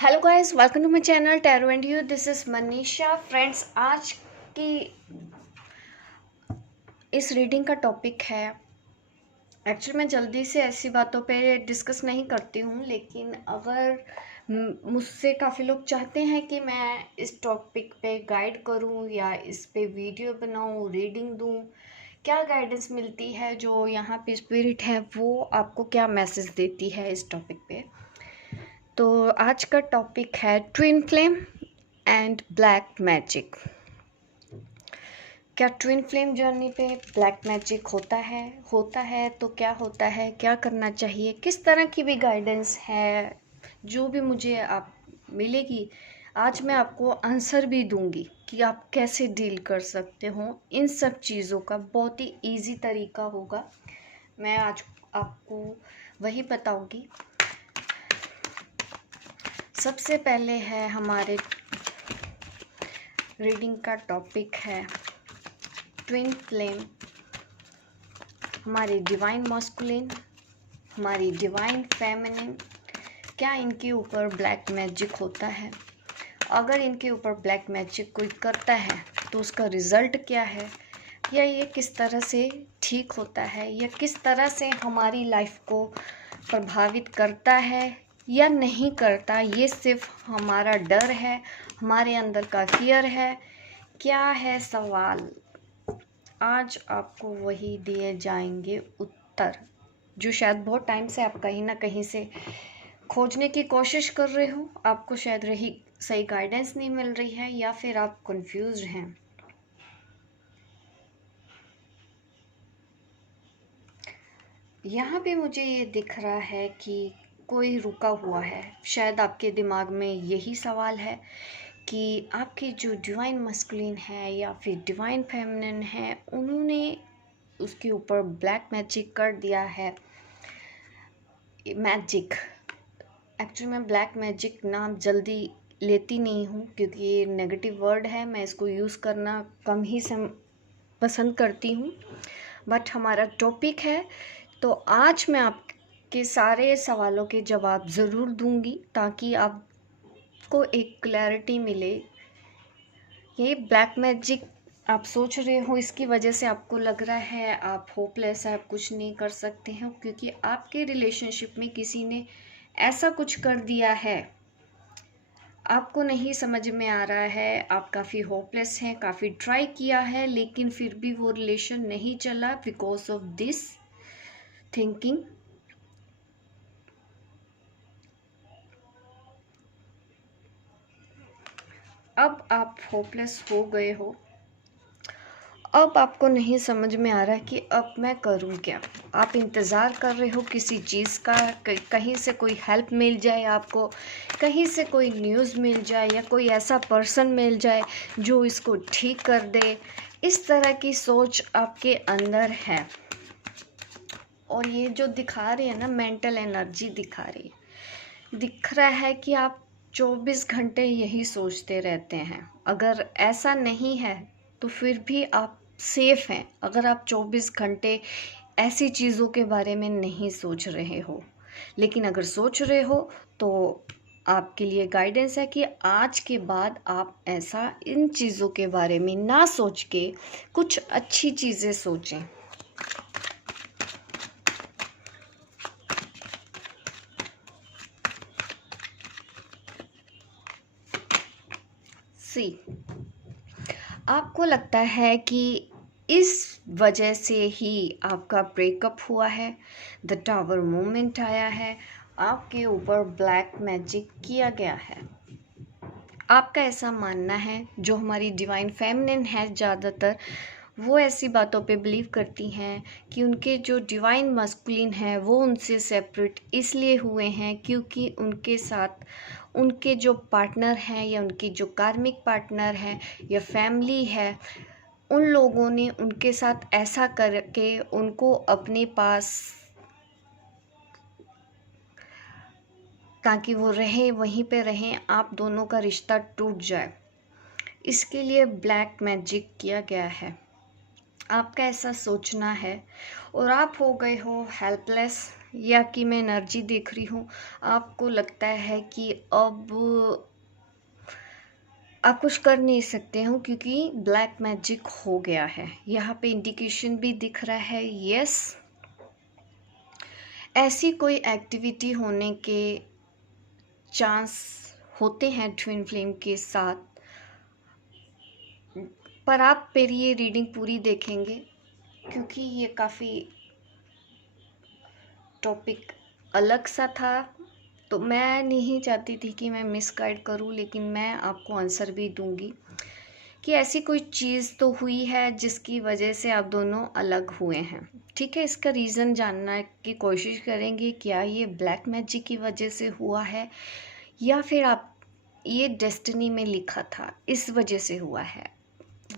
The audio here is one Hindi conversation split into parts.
Hello guys, welcome to my channel tarot and you. This is Manisha. Friends, आज की इस रीडिंग का टॉपिक है, एक्चुअली मैं जल्दी से ऐसी बातों पे डिस्कस नहीं करती हूँ, लेकिन अगर मुझसे काफ़ी लोग चाहते हैं कि मैं इस टॉपिक पे गाइड करूँ या इस पे वीडियो बनाऊँ, रीडिंग दूँ, क्या गाइडेंस मिलती है, जो यहाँ पे स्पिरिट है वो आपको क्या मैसेज देती है इस टॉपिक पे। तो आज का टॉपिक है twin flame and black magic. क्या ट्विन फ्लेम जर्नी पे ब्लैक मैजिक होता है तो क्या होता है, क्या करना चाहिए, किस तरह की भी गाइडेंस है जो भी मुझे आप मिलेगी, आज मैं आपको आंसर भी दूंगी कि आप कैसे डील कर सकते हो इन सब चीज़ों का। बहुत ही इजी तरीका होगा, मैं आज आपको वही बताऊंगी। सबसे पहले है हमारे रीडिंग का टॉपिक है ट्विन फ्लेम, हमारी डिवाइन मस्कुलिन, हमारी डिवाइन फेमिनिन। क्या इनके ऊपर ब्लैक मैजिक होता है? अगर इनके ऊपर ब्लैक मैजिक कोई करता है तो उसका रिज़ल्ट क्या है, या ये किस तरह से ठीक होता है, या किस तरह से हमारी लाइफ को प्रभावित करता है या नहीं करता। ये सिर्फ हमारा डर है, हमारे अंदर का फियर है, क्या है सवाल। आज आपको वही दिए जाएंगे उत्तर, जो शायद बहुत टाइम से आप कहीं ना कहीं से खोजने की कोशिश कर रहे हो। आपको शायद रही सही गाइडेंस नहीं मिल रही है, या फिर आप कंफ्यूज हैं। यहाँ पे मुझे ये दिख रहा है कि कोई रुका हुआ है। शायद आपके दिमाग में यही सवाल है कि आपकी जो डिवाइन मस्कुलिन है या फिर डिवाइन फेमिनिन है, उन्होंने उसके ऊपर ब्लैक मैजिक कर दिया है। मैजिक, एक्चुअली मैं ब्लैक मैजिक नाम जल्दी लेती नहीं हूँ क्योंकि ये नेगेटिव वर्ड है, मैं इसको यूज़ करना कम ही पसंद करती हूँ। बट हमारा टॉपिक है, तो आज मैं आपके सारे सवालों के जवाब ज़रूर दूंगी ताकि आपको एक क्लैरिटी मिले। ये ब्लैक मैजिक आप सोच रहे हो, इसकी वजह से आपको लग रहा है आप होपलेस है, आप कुछ नहीं कर सकते हैं, क्योंकि आपके रिलेशनशिप में किसी ने ऐसा कुछ कर दिया है, आपको नहीं समझ में आ रहा है, आप काफ़ी होपलेस हैं, काफ़ी ट्राई किया है, लेकिन फिर भी वो रिलेशन नहीं चला बिकॉज ऑफ दिस थिंकिंग। अब आप होपलेस हो गए हो, अब आपको नहीं समझ में आ रहा है कि अब मैं करूं क्या। आप इंतज़ार कर रहे हो किसी चीज़ का, कहीं से कोई हेल्प मिल जाए आपको, कहीं से कोई न्यूज़ मिल जाए, या कोई ऐसा पर्सन मिल जाए जो इसको ठीक कर दे। इस तरह की सोच आपके अंदर है, और ये जो दिखा रही है ना, मेंटल एनर्जी दिखा रही है, दिख रहा है कि आप 24 घंटे यही सोचते रहते हैं। अगर ऐसा नहीं है तो फिर भी आप सेफ हैं, अगर आप 24 घंटे ऐसी चीज़ों के बारे में नहीं सोच रहे हो। लेकिन अगर सोच रहे हो तो आपके लिए गाइडेंस है कि आज के बाद आप ऐसा इन चीज़ों के बारे में ना सोच के कुछ अच्छी चीज़ें सोचें। सी, आपको लगता है कि इस वजह से ही आपका ब्रेकअप हुआ है, द टावर मोमेंट आया है, आपके ऊपर ब्लैक मैजिक किया गया है। आपका ऐसा मानना है। जो हमारी डिवाइन फेमिनिन है, ज़्यादातर वो ऐसी बातों पे बिलीव करती हैं कि उनके जो डिवाइन मस्कुलिन है वो उनसे सेपरेट इसलिए हुए हैं क्योंकि उनके साथ उनके जो पार्टनर हैं, या उनकी जो कार्मिक पार्टनर है या फैमिली है, उन लोगों ने उनके साथ ऐसा करके उनको अपने पास, ताकि वो रहे वहीं पे रहें, आप दोनों का रिश्ता टूट जाए, इसके लिए ब्लैक मैजिक किया गया है। आपका ऐसा सोचना है, और आप हो गए हो हेल्पलेस, या कि मैं एनर्जी देख रही हूँ, आपको लगता है कि अब आप कुछ कर नहीं सकते हो क्योंकि ब्लैक मैजिक हो गया है। यहाँ पे इंडिकेशन भी दिख रहा है यस, ऐसी कोई एक्टिविटी होने के चांस होते हैं ट्विन फ्लेम के साथ, पर आप मेरी ये रीडिंग पूरी देखेंगे क्योंकि ये काफ़ी टॉपिक अलग सा था, तो मैं नहीं चाहती थी कि मैं मिसगाइड करूं, लेकिन मैं आपको आंसर भी दूंगी कि ऐसी कोई चीज़ तो हुई है जिसकी वजह से आप दोनों अलग हुए हैं। ठीक है, इसका रीज़न जानने की कोशिश करेंगे, क्या ये ब्लैक मैजिक की वजह से हुआ है या फिर आप ये डेस्टिनी में लिखा था इस वजह से हुआ है।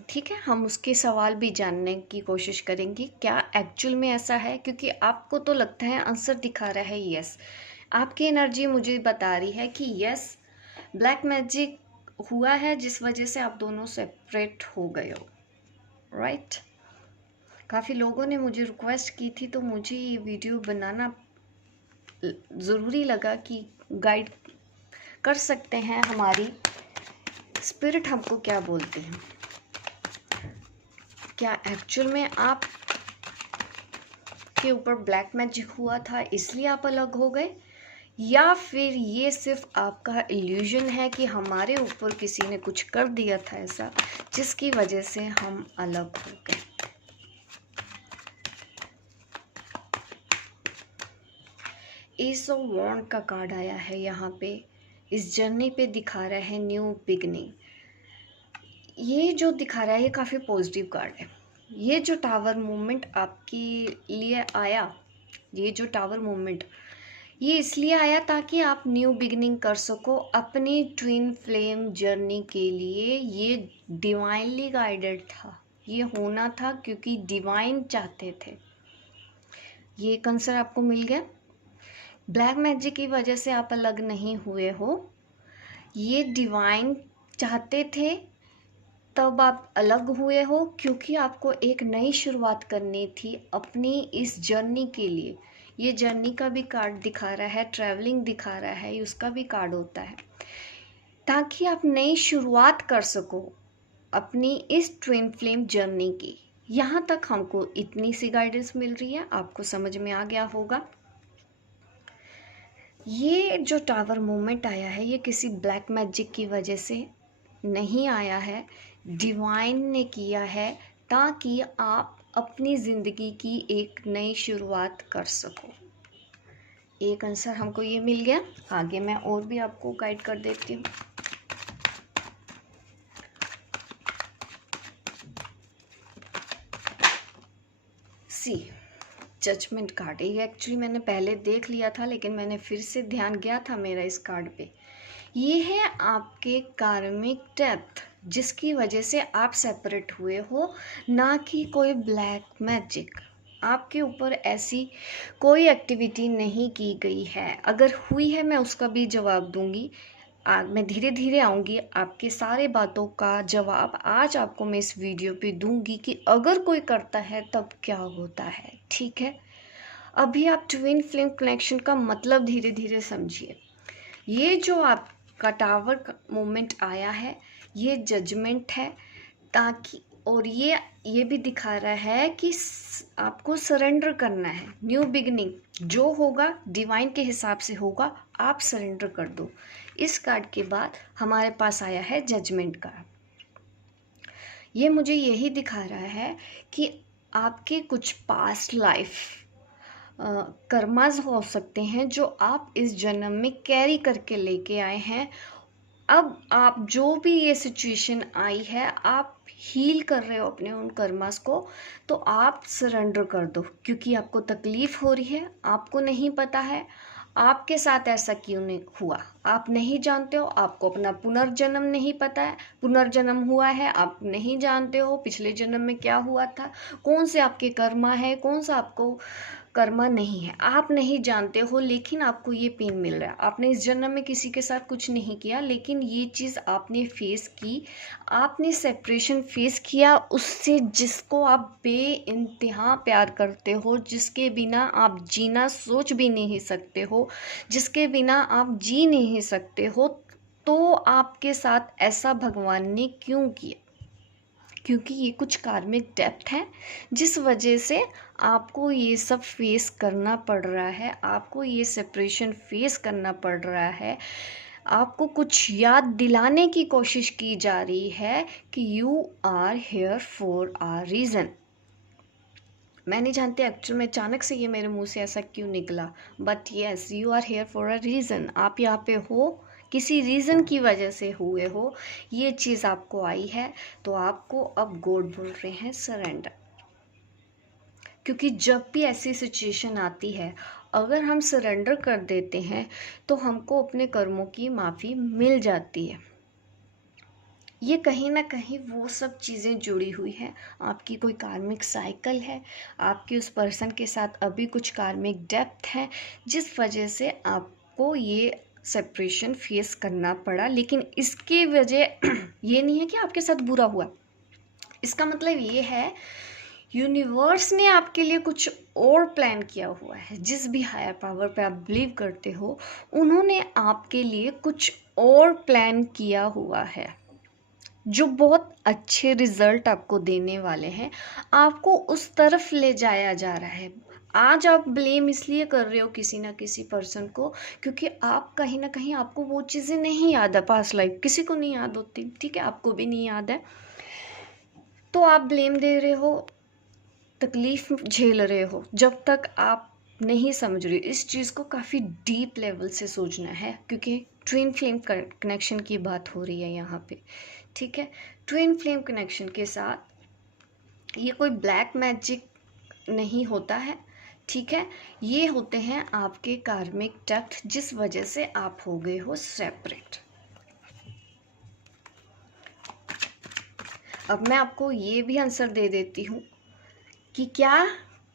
ठीक है, हम उसके सवाल भी जानने की कोशिश करेंगे क्या एक्चुअल में ऐसा है, क्योंकि आपको तो लगता है आंसर दिखा रहा है यस, आपकी एनर्जी मुझे बता रही है कि यस ब्लैक मैजिक हुआ है जिस वजह से आप दोनों सेपरेट हो गए हो, राइट। काफ़ी लोगों ने मुझे रिक्वेस्ट की थी तो मुझे ये वीडियो बनाना ज़रूरी लगा कि गाइड कर सकते हैं हमारी स्पिरिट हमको क्या बोलते हैं। क्या एक्चुअल में आप के ऊपर ब्लैक मैजिक हुआ था इसलिए आप अलग हो गए, या फिर ये सिर्फ आपका इल्यूजन है कि हमारे ऊपर किसी ने कुछ कर दिया था ऐसा जिसकी वजह से हम अलग हो गए। एस ऑफ वॉन्ड का कार्ड आया है यहाँ पे, इस जर्नी पे दिखा रहा है न्यू बिगनिंग। ये जो दिखा रहा है ये काफ़ी पॉजिटिव कार्ड है। ये जो टावर मूवमेंट आपके लिए आया, ये जो टावर मूवमेंट ये इसलिए आया ताकि आप न्यू बिगनिंग कर सको अपनी ट्विन फ्लेम जर्नी के लिए। ये डिवाइनली गाइडेड था, ये होना था क्योंकि डिवाइन चाहते थे। ये आंसर आपको मिल गया। ब्लैक मैजिक की वजह से आप अलग नहीं हुए हो, ये डिवाइन चाहते थे तब आप अलग हुए हो क्योंकि आपको एक नई शुरुआत करनी थी अपनी इस जर्नी के लिए। ये जर्नी का भी कार्ड दिखा रहा है, ट्रैवलिंग दिखा रहा है, उसका भी कार्ड होता है, ताकि आप नई शुरुआत कर सको अपनी इस ट्विन फ्लेम जर्नी की। यहाँ तक हमको इतनी सी गाइडेंस मिल रही है, आपको समझ में आ गया होगा। ये जो टावर मूवमेंट आया है ये किसी ब्लैक मैजिक की वजह से नहीं आया है, डिवाइन ने किया है ताकि आप अपनी ज़िंदगी की एक नई शुरुआत कर सको। एक आंसर हमको ये मिल गया। आगे मैं और भी आपको गाइड कर देती हूँ। सी जजमेंट कार्ड, ये एक्चुअली मैंने पहले देख लिया था लेकिन मैंने फिर से ध्यान गया था मेरा इस कार्ड पे। ये है आपके कार्मिक डेप्थ जिसकी वजह से आप सेपरेट हुए हो, ना कि कोई ब्लैक मैजिक। आपके ऊपर ऐसी कोई एक्टिविटी नहीं की गई है, अगर हुई है मैं उसका भी जवाब दूंगी। मैं धीरे धीरे आऊँगी, आपके सारे बातों का जवाब आज आपको मैं इस वीडियो पे दूंगी कि अगर कोई करता है तब क्या होता है। ठीक है, अभी आप ट्विन फ्लेम कनेक्शन का मतलब धीरे धीरे समझिए। ये जो आपका टावर मोमेंट आया है ये जजमेंट है, ताकि और ये भी दिखा रहा है कि आपको सरेंडर करना है। न्यू बिगनिंग जो होगा डिवाइन के हिसाब से होगा, आप सरेंडर कर दो। इस कार्ड के बाद हमारे पास आया है जजमेंट कार्ड। ये मुझे यही दिखा रहा है कि आपके कुछ पास्ट लाइफ कर्मास हो सकते हैं जो आप इस जन्म में कैरी करके लेके आए हैं। अब आप जो भी ये सिचुएशन आई है आप हील कर रहे हो अपने उन कर्मास को, तो आप सरेंडर कर दो क्योंकि आपको तकलीफ़ हो रही है, आपको नहीं पता है आपके साथ ऐसा क्यों नहीं हुआ, आप नहीं जानते हो, आपको अपना पुनर्जन्म नहीं पता है, पुनर्जन्म हुआ है आप नहीं जानते हो पिछले जन्म में क्या हुआ था, कौन से आपके कर्मा है, कौन सा आपको कर्मा नहीं है, आप नहीं जानते हो, लेकिन आपको ये पेन मिल रहा है। आपने इस जन्म में किसी के साथ कुछ नहीं किया, लेकिन ये चीज़ आपने फेस की, आपने सेपरेशन फेस किया उससे जिसको आप बेइंतहा प्यार करते हो, जिसके बिना आप जीना सोच भी नहीं सकते हो, जिसके बिना आप जी नहीं सकते हो, तो आपके साथ ऐसा भगवान ने क्यों किया? क्योंकि ये कुछ कार्मिक डेप्थ है जिस वजह से आपको ये सब फेस करना पड़ रहा है, आपको ये सेपरेशन फेस करना पड़ रहा है। आपको कुछ याद दिलाने की कोशिश की जा रही है कि you are here for a reason. मैं नहीं जानती एक्चुअल में अचानक से ये मेरे मुंह से ऐसा क्यों निकला, but yes, you are here for a reason. आप यहाँ पे हो किसी रीज़न की वजह से हुए हो, ये चीज़ आपको आई है, तो आपको अब गॉड बोल रहे हैं सरेंडर। क्योंकि जब भी ऐसी सिचुएशन आती है, अगर हम सरेंडर कर देते हैं तो हमको अपने कर्मों की माफ़ी मिल जाती है। ये कहीं ना कहीं वो सब चीज़ें जुड़ी हुई हैं। आपकी कोई कार्मिक साइकिल है, आपके उस पर्सन के साथ अभी कुछ कार्मिक डेप्थ है जिस वजह से आपको ये सेपरेशन फेस करना पड़ा। लेकिन इसकी वजह ये नहीं है कि आपके साथ बुरा हुआ, इसका मतलब ये है यूनिवर्स ने आपके लिए कुछ और प्लान किया हुआ है। जिस भी हायर पावर पे आप बिलीव करते हो, उन्होंने आपके लिए कुछ और प्लान किया हुआ है जो बहुत अच्छे रिजल्ट आपको देने वाले हैं। आपको उस तरफ ले जाया जा रहा है। आज आप ब्लेम इसलिए कर रहे हो किसी ना किसी पर्सन को, क्योंकि आप कहीं ना कहीं आपको वो चीज़ें नहीं याद है। पास्ट लाइफ किसी को नहीं याद होती, ठीक है, आपको भी नहीं याद है, तो आप ब्लेम दे रहे हो, तकलीफ़ झेल रहे हो। जब तक आप नहीं समझ रहे इस चीज़ को, काफ़ी डीप लेवल से सोचना है, क्योंकि ट्विन फ्लेम कनेक्शन की बात हो रही है यहाँ पे, ठीक है। ट्विन फ्लेम कनेक्शन के साथ ये कोई ब्लैक मैजिक नहीं होता है, ठीक है। ये होते हैं आपके कार्मिक डेप्थ जिस वजह से आप हो गए हो सेपरेट। अब मैं आपको ये भी आंसर दे देती हूँ कि क्या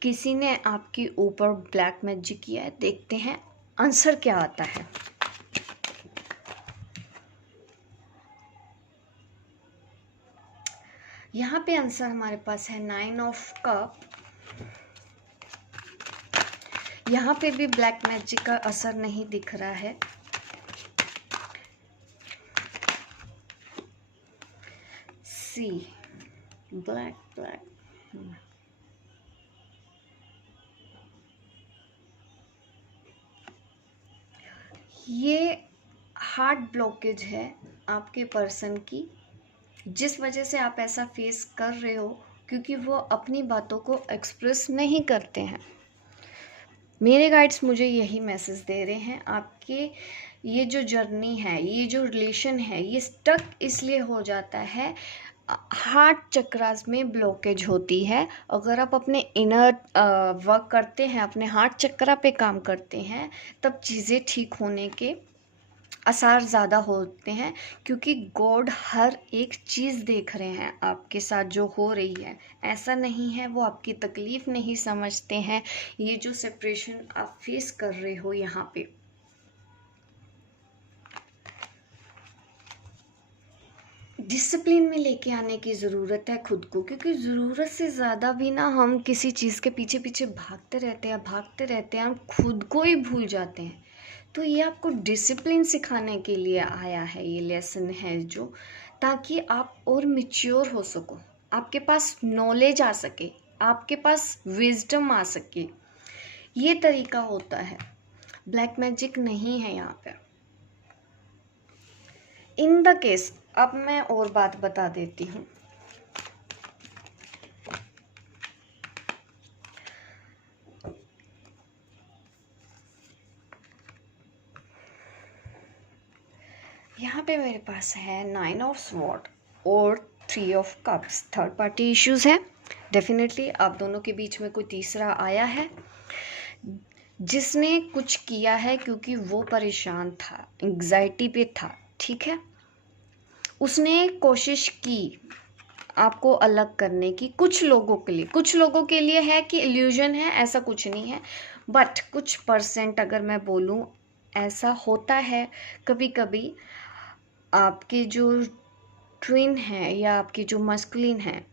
किसी ने आपके ऊपर ब्लैक मैजिक किया है। देखते हैं आंसर क्या आता है। यहाँ पे आंसर हमारे पास है 9 ऑफ कप। यहाँ पे भी ब्लैक मैजिक का असर नहीं दिख रहा है। सी ब्लैक ब्लैक ये हार्ट ब्लॉकेज है आपके पर्सन की, जिस वजह से आप ऐसा फेस कर रहे हो, क्योंकि वो अपनी बातों को एक्सप्रेस नहीं करते हैं। मेरे गाइड्स मुझे यही मैसेज दे रहे हैं, आपके ये जो जर्नी है, ये जो रिलेशन है, ये स्टक इसलिए हो जाता है, हार्ट चक्रास में ब्लॉकेज होती है। अगर आप अपने इनर वर्क करते हैं, अपने हार्ट चक्रा पे काम करते हैं, तब चीज़ें ठीक होने के आसार ज़्यादा होते हैं, क्योंकि गॉड हर एक चीज़ देख रहे हैं आपके साथ जो हो रही है। ऐसा नहीं है वो आपकी तकलीफ़ नहीं समझते हैं। ये जो सेपरेशन आप फेस कर रहे हो यहाँ पे, डिसिप्लिन में लेके आने की ज़रूरत है खुद को, क्योंकि ज़रूरत से ज़्यादा भी ना हम किसी चीज़ के पीछे पीछे भागते रहते हैं, हम खुद को ही भूल जाते हैं। तो ये आपको डिसिप्लिन सिखाने के लिए आया है, ये लेसन है जो, ताकि आप और मैच्योर हो सको, आपके पास नॉलेज आ सके, आपके पास विजडम आ सके। ये तरीका होता है, ब्लैक मैजिक नहीं है यहाँ पे। इन द केस, अब मैं और बात बता देती हूँ। यहाँ पे मेरे पास है 9 ऑफ स्वॉर्ड और 3 of cups. Third party issues है, डेफिनेटली आप दोनों के बीच में कोई तीसरा आया है जिसने कुछ किया है, क्योंकि वो परेशान था, एंग्जाइटी पे था, ठीक है। उसने कोशिश की आपको अलग करने की। कुछ लोगों के लिए है कि इल्यूजन है, ऐसा कुछ नहीं है, बट कुछ परसेंट अगर मैं बोलूँ ऐसा होता है कभी कभी। आपके जो ट्विन है या आपकी जो मस्कुलिन है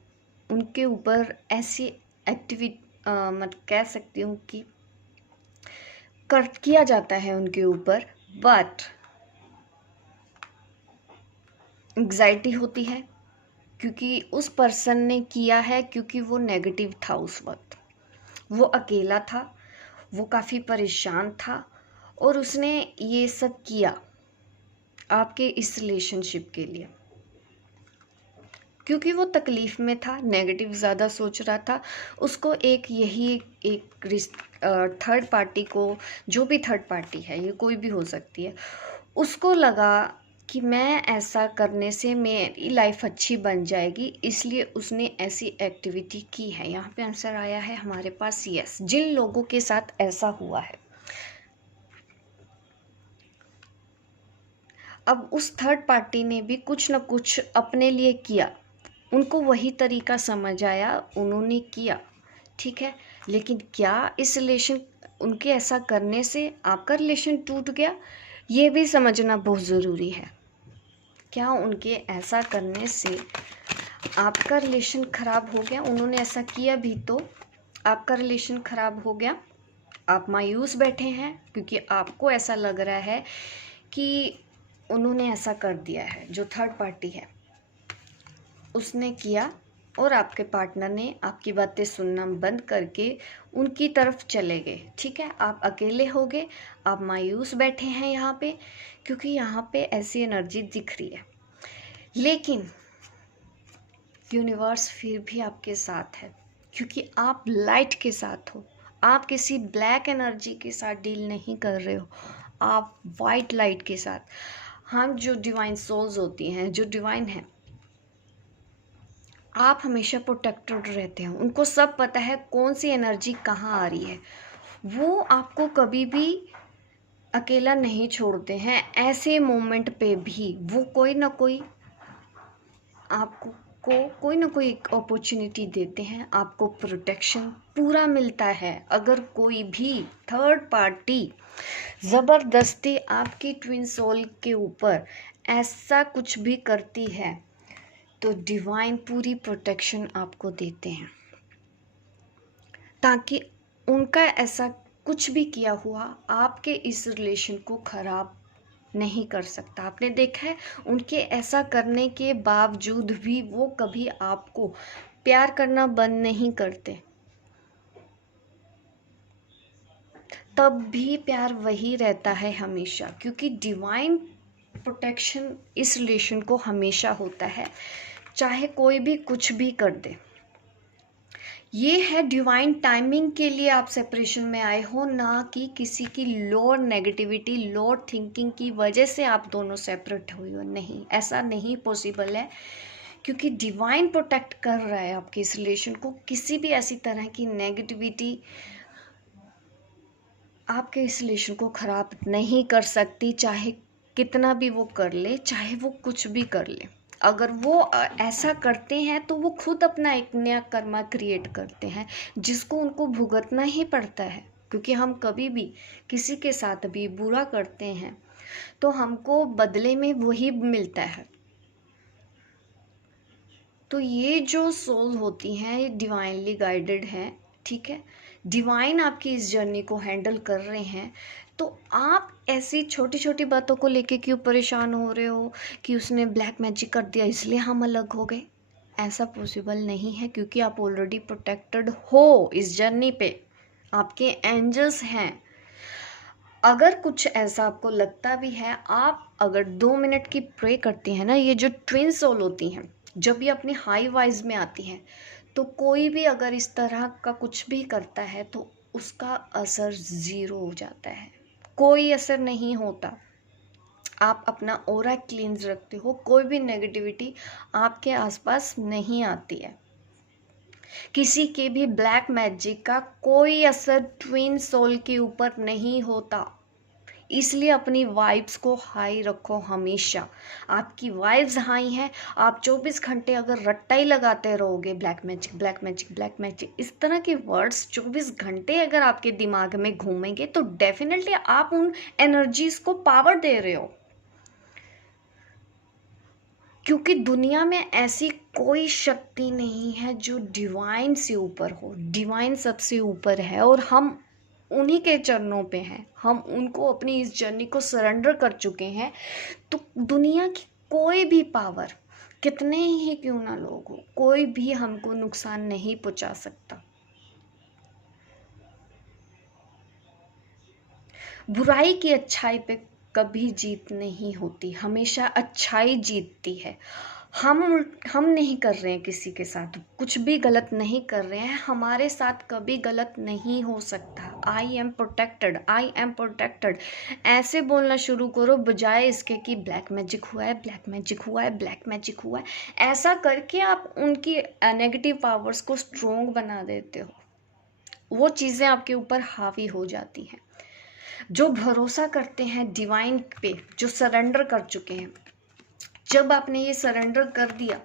उनके ऊपर ऐसी एक्टिविटी मैं कह सकती हूँ कि कर किया जाता है उनके ऊपर, बट एंग्जाइटी होती है क्योंकि उस पर्सन ने किया है, क्योंकि वो नेगेटिव था उस वक्त, वो अकेला था, वो काफ़ी परेशान था और उसने ये सब किया आपके इस रिलेशनशिप के लिए, क्योंकि वो तकलीफ़ में था, नेगेटिव ज़्यादा सोच रहा था। उसको एक थर्ड पार्टी को, जो भी थर्ड पार्टी है, ये कोई भी हो सकती है, उसको लगा कि मैं ऐसा करने से मेरी लाइफ अच्छी बन जाएगी, इसलिए उसने ऐसी एक्टिविटी की है। यहाँ पे आंसर आया है हमारे पास यस। जिन लोगों के साथ ऐसा हुआ है, अब उस थर्ड पार्टी ने भी कुछ न कुछ अपने लिए किया, उनको वही तरीका समझ आया, उन्होंने किया, ठीक है। लेकिन क्या इस रिलेशन उनके ऐसा करने से आपका रिलेशन टूट गया, ये भी समझना बहुत ज़रूरी है। क्या उनके ऐसा करने से आपका रिलेशन ख़राब हो गया? उन्होंने ऐसा किया भी तो आपका रिलेशन ख़राब हो गया, आप मायूस बैठे हैं क्योंकि आपको ऐसा लग रहा है कि उन्होंने ऐसा कर दिया है, जो थर्ड पार्टी है उसने किया, और आपके पार्टनर ने आपकी बातें सुनना बंद करके उनकी तरफ चले गए, ठीक है। आप अकेले हो गए, आप मायूस बैठे हैं यहाँ पे, क्योंकि यहाँ पे ऐसी एनर्जी दिख रही है। लेकिन यूनिवर्स फिर भी आपके साथ है, क्योंकि आप लाइट के साथ हो, आप किसी ब्लैक एनर्जी के साथ डील नहीं कर रहे हो, आप वाइट लाइट के साथ। हम जो डिवाइन सोल्स होती हैं, जो डिवाइन हैं, आप हमेशा प्रोटेक्टेड रहते हैं, उनको सब पता है कौन सी एनर्जी कहाँ आ रही है, वो आपको कभी भी अकेला नहीं छोड़ते हैं। ऐसे मोमेंट पे भी वो कोई ना कोई आपको कोई ना कोई एक अपॉर्चुनिटी देते हैं, आपको प्रोटेक्शन पूरा मिलता है। अगर कोई भी थर्ड पार्टी ज़बरदस्ती आपकी ट्विन सोल के ऊपर ऐसा कुछ भी करती है तो डिवाइन पूरी प्रोटेक्शन आपको देते हैं, ताकि उनका ऐसा कुछ भी किया हुआ आपके इस रिलेशन को ख़राब नहीं कर सकता। आपने देखा है उनके ऐसा करने के बावजूद भी वो कभी आपको प्यार करना बंद नहीं करते, तब भी प्यार वही रहता है हमेशा, क्योंकि डिवाइन प्रोटेक्शन इस रिलेशन को हमेशा होता है, चाहे कोई भी कुछ भी कर दे। ये है डिवाइन टाइमिंग के लिए आप सेपरेशन में आए हो, ना कि किसी की लोअर नेगेटिविटी, लोअर थिंकिंग की वजह से आप दोनों सेपरेट हुए हो। नहीं, ऐसा नहीं पॉसिबल है, क्योंकि डिवाइन प्रोटेक्ट कर रहा है आपके इस रिलेशन को। किसी भी ऐसी तरह की नेगेटिविटी आपके इस रिलेशन को ख़राब नहीं कर सकती, चाहे कितना भी वो कर ले, चाहे वो कुछ भी कर ले। अगर वो ऐसा करते हैं तो वो खुद अपना एक नया कर्मा क्रिएट करते हैं, जिसको उनको भुगतना ही पड़ता है, क्योंकि हम कभी भी किसी के साथ भी बुरा करते हैं तो हमको बदले में वही मिलता है। तो ये जो सोल होती हैं ये डिवाइनली गाइडेड हैं, ठीक है। डिवाइन आपकी इस जर्नी को हैंडल कर रहे हैं, तो आप ऐसी छोटी छोटी बातों को लेके क्यों परेशान हो रहे हो कि उसने ब्लैक मैजिक कर दिया इसलिए हम अलग हो गए? ऐसा पॉसिबल नहीं है, क्योंकि आप ऑलरेडी प्रोटेक्टेड हो इस जर्नी पे, आपके एंजल्स हैं। अगर कुछ ऐसा आपको लगता भी है, आप अगर 2 मिनट की प्रे करती हैं ना, ये जो ट्विन सोल होती हैं जब ये अपनी हाई वाइज में आती हैं, तो कोई भी अगर इस तरह का कुछ भी करता है तो उसका असर ज़ीरो हो जाता है, कोई असर नहीं होता। आप अपना ऑरा क्लींस रखते हो, कोई भी नेगेटिविटी आपके आसपास नहीं आती है, किसी के भी ब्लैक मैजिक का कोई असर ट्विन सोल के ऊपर नहीं होता। इसलिए अपनी वाइब्स को हाई रखो हमेशा। आपकी वाइब्स हाई हैं, आप 24 घंटे अगर रट्टा ही लगाते रहोगे black magic black magic black magic इस तरह के वर्ड्स 24 घंटे अगर आपके दिमाग में घूमेंगे तो डेफिनेटली आप उन एनर्जीज को पावर दे रहे हो। क्योंकि दुनिया में ऐसी कोई शक्ति नहीं है जो डिवाइन से ऊपर हो। डिवाइन सबसे ऊपर है और हम उन्हीं के चरणों पे हैं। हम उनको अपनी इस जर्नी को सरेंडर कर चुके हैं। तो दुनिया की कोई भी पावर, कितने ही क्यों ना लोग हो, कोई भी हमको नुकसान नहीं पहुंचा सकता। बुराई की अच्छाई पे कभी जीत नहीं होती, हमेशा अच्छाई जीतती है। हम नहीं कर रहे हैं किसी के साथ कुछ भी गलत नहीं कर रहे हैं, हमारे साथ कभी गलत नहीं हो सकता। I am protected, I am protected ऐसे बोलना शुरू करो बजाय इसके कि ब्लैक मैजिक हुआ है, ब्लैक मैजिक हुआ है, ब्लैक मैजिक हुआ है। ऐसा करके आप उनकी नेगेटिव पावर्स को स्ट्रोंग बना देते हो, वो चीज़ें आपके ऊपर हावी हो जाती हैं। जो भरोसा करते हैं डिवाइन पे, जो सरेंडर कर चुके हैं, जब आपने ये सरेंडर कर दिया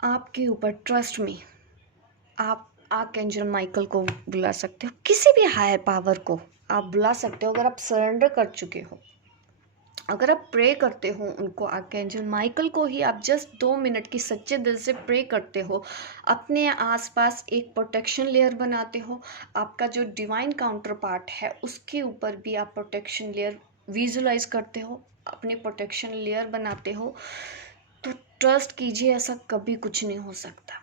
आपके ऊपर, ट्रस्ट में आप आर्कएंजल माइकल को बुला सकते हो, किसी भी हायर पावर को आप बुला सकते हो। अगर आप सरेंडर कर चुके हो, अगर आप प्रे करते हो उनको, आर्कएंजल माइकल को ही आप जस्ट 2 मिनट की सच्चे दिल से प्रे करते हो, अपने आसपास एक प्रोटेक्शन लेयर बनाते हो। आपका जो डिवाइन काउंटर पार्ट है उसके ऊपर भी आप प्रोटेक्शन लेयर विजुलाइज करते हो, अपने प्रोटेक्शन लेयर बनाते हो। तो ट्रस्ट कीजिए ऐसा कभी कुछ नहीं हो सकता।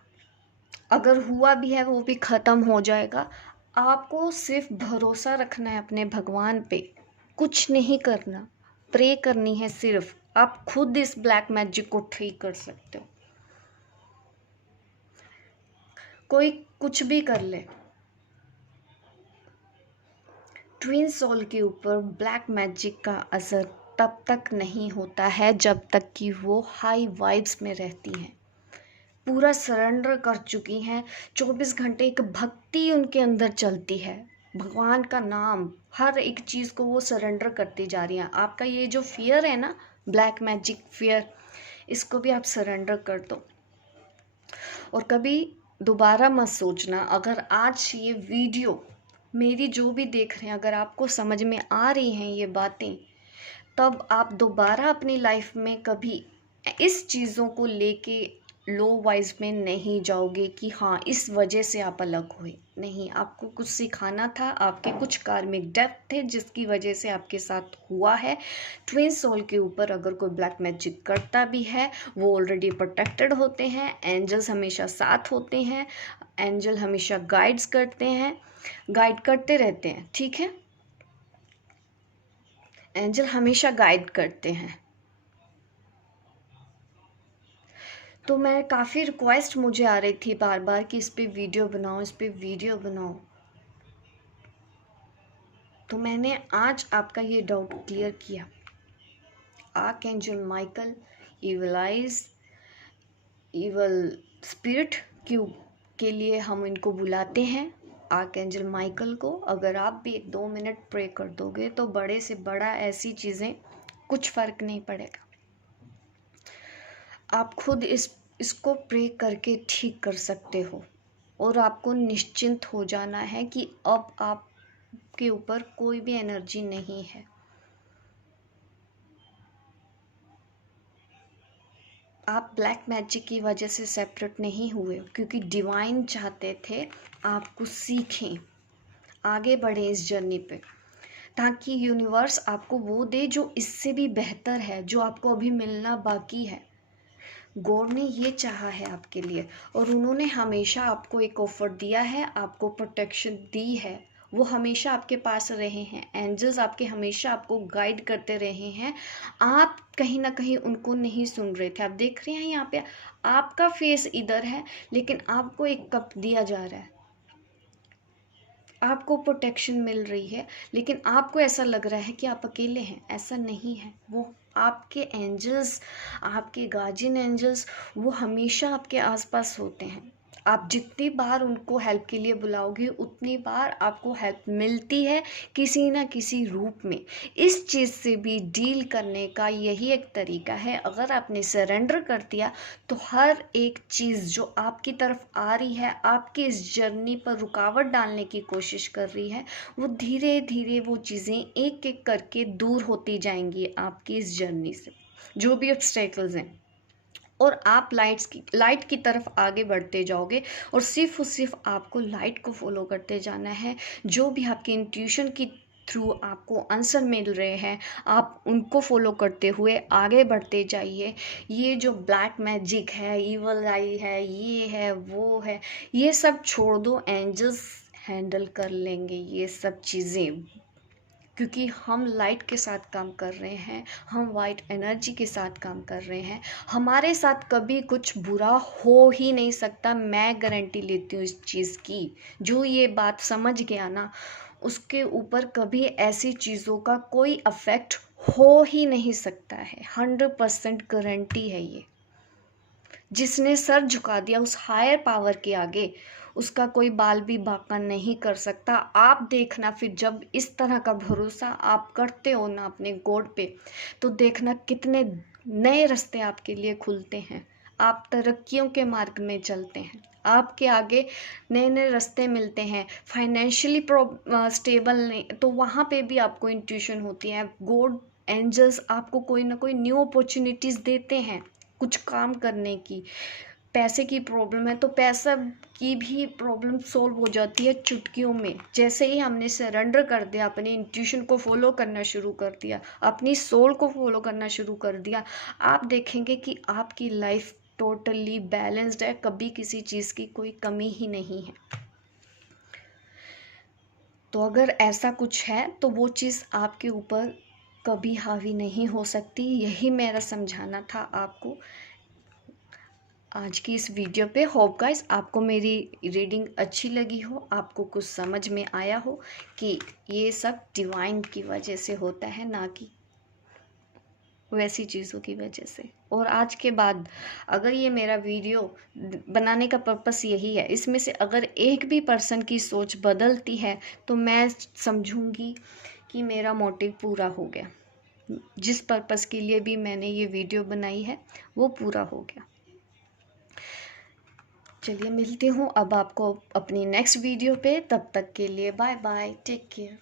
अगर हुआ भी है वो भी ख़त्म हो जाएगा। आपको सिर्फ भरोसा रखना है अपने भगवान पे, कुछ नहीं करना, प्रे करनी है सिर्फ। आप खुद इस ब्लैक मैजिक को ठीक कर सकते हो। कोई कुछ भी कर ले, ट्विन सोल के ऊपर ब्लैक मैजिक का असर तब तक नहीं होता है जब तक कि वो हाई वाइब्स में रहती हैं, पूरा सरेंडर कर चुकी हैं। 24 घंटे एक भक्ति उनके अंदर चलती है, भगवान का नाम, हर एक चीज़ को वो सरेंडर करती जा रही हैं। आपका ये जो फियर है ना, ब्लैक मैजिक फियर, इसको भी आप सरेंडर कर दो। और कभी दोबारा मत सोचना, अगर आज ये वीडियो मेरी जो भी देख रहे हैं अगर आपको समझ में आ रही हैं ये बातें, तब आप दोबारा अपनी लाइफ में कभी इस चीज़ों को लेके लो वाइज में नहीं जाओगे कि हाँ इस वजह से आप अलग हुए। नहीं, आपको कुछ सिखाना था, आपके कुछ कार्मिक डेप्थ थे जिसकी वजह से आपके साथ हुआ है। ट्विन सोल के ऊपर अगर कोई ब्लैक मैजिक करता भी है वो ऑलरेडी प्रोटेक्टेड होते हैं, एंजल्स हमेशा साथ होते हैं, एंजल हमेशा गाइड्स करते हैं, गाइड करते रहते हैं, ठीक है। एंजल हमेशा गाइड करते हैं। तो मैं काफ़ी रिक्वेस्ट मुझे आ रही थी बार बार कि इस पे वीडियो बनाओ, इस पे वीडियो बनाओ। तो मैंने आज आपका ये डाउट क्लियर किया। Archangel Michael, evil eyes, evil spirit के लिए हम इनको बुलाते हैं, आर्कएंजल माइकल को। अगर आप भी 1-2 मिनट प्रे कर दोगे तो बड़े से बड़ा ऐसी चीज़ें कुछ फ़र्क नहीं पड़ेगा। आप खुद इसको प्रे करके ठीक कर सकते हो और आपको निश्चिंत हो जाना है कि अब आपके ऊपर कोई भी एनर्जी नहीं है। आप ब्लैक मैजिक की वजह से सेपरेट नहीं हुए, क्योंकि डिवाइन चाहते थे आपको सीखें, आगे बढ़े इस जर्नी पे, ताकि यूनिवर्स आपको वो दे जो इससे भी बेहतर है, जो आपको अभी मिलना बाकी है। गॉड ने ये चाहा है आपके लिए और उन्होंने हमेशा आपको एक ऑफर दिया है, आपको प्रोटेक्शन दी है, वो हमेशा आपके पास रहे हैं, एंजल्स आपके हमेशा आपको गाइड करते रहे हैं। आप कहीं ना कहीं उनको नहीं सुन रहे थे। आप देख रहे हैं यहाँ पे आपका फेस इधर है लेकिन आपको एक कप दिया जा रहा है, आपको प्रोटेक्शन मिल रही है, लेकिन आपको ऐसा लग रहा है कि आप अकेले हैं। ऐसा नहीं है, वो आपके एंजल्स, आपके गार्जियन एंजल्स, वो हमेशा आपके आसपास होते हैं, आप जितनी बार उनको हेल्प के लिए बुलाओगे उतनी बार आपको हेल्प मिलती है किसी ना किसी रूप में। इस चीज़ से भी डील करने का यही एक तरीका है। अगर आपने सरेंडर कर दिया तो हर एक चीज़ जो आपकी तरफ आ रही है, आपकी इस जर्नी पर रुकावट डालने की कोशिश कर रही है, वो धीरे धीरे वो चीज़ें एक एक करके दूर होती जाएंगी आपकी इस जर्नी से, जो भी ऑब्स्टेकल्स हैं। और आप लाइट की तरफ आगे बढ़ते जाओगे और सिर्फ आपको लाइट को फॉलो करते जाना है। जो भी आपकी इंट्यूशन की थ्रू आपको आंसर मिल रहे हैं, आप उनको फॉलो करते हुए आगे बढ़ते जाइए। ये जो ब्लैक मैजिक है, इवल आई है, ये है, वो है, ये सब छोड़ दो। एंजल्स हैंडल कर लेंगे ये सब चीज़ें, क्योंकि हम लाइट के साथ काम कर रहे हैं, हम वाइट एनर्जी के साथ काम कर रहे हैं। हमारे साथ कभी कुछ बुरा हो ही नहीं सकता, मैं गारंटी लेती हूँ इस चीज़ की। जो ये बात समझ गया ना, उसके ऊपर कभी ऐसी चीज़ों का कोई अफेक्ट हो ही नहीं सकता है। 100% गारंटी है ये। जिसने सर झुका दिया उस हायर पावर के आगे, उसका कोई बाल भी बाका नहीं कर सकता। आप देखना फिर, जब इस तरह का भरोसा आप करते हो ना अपने गॉड पे, तो देखना कितने नए रास्ते आपके लिए खुलते हैं। आप तरक्कियों के मार्ग में चलते हैं, आपके आगे नए नए रास्ते मिलते हैं। फाइनेंशियली स्टेबल नहीं तो वहाँ पे भी आपको इंट्यूशन होती है। गॉड एंजल्स आपको कोई ना कोई न्यू अपॉर्चुनिटीज़ देते हैं कुछ काम करने की। पैसे की प्रॉब्लम है तो पैसा की भी प्रॉब्लम सॉल्व हो जाती है चुटकियों में। जैसे ही हमने सरेंडर कर दिया, अपनी इंट्यूशन को फॉलो करना शुरू कर दिया, अपनी सोल को फॉलो करना शुरू कर दिया, आप देखेंगे कि आपकी लाइफ टोटली बैलेंस्ड है। कभी किसी चीज़ की कोई कमी ही नहीं है। तो अगर ऐसा कुछ है तो वो चीज़ आपके ऊपर कभी हावी नहीं हो सकती। यही मेरा समझाना था आपको आज की इस वीडियो पे। होप गाइस आपको मेरी रीडिंग अच्छी लगी हो, आपको कुछ समझ में आया हो कि ये सब डिवाइन की वजह से होता है, ना कि वैसी चीज़ों की वजह से। और आज के बाद अगर ये मेरा वीडियो बनाने का पर्पस यही है, इसमें से अगर एक भी पर्सन की सोच बदलती है तो मैं समझूंगी कि मेरा मोटिव पूरा हो गया। जिस पर्पस के लिए भी मैंने ये वीडियो बनाई है वो पूरा हो गया। चलिए मिलती हूँ अब आपको अपनी नेक्स्ट वीडियो पे। तब तक के लिए बाय बाय, टेक केयर।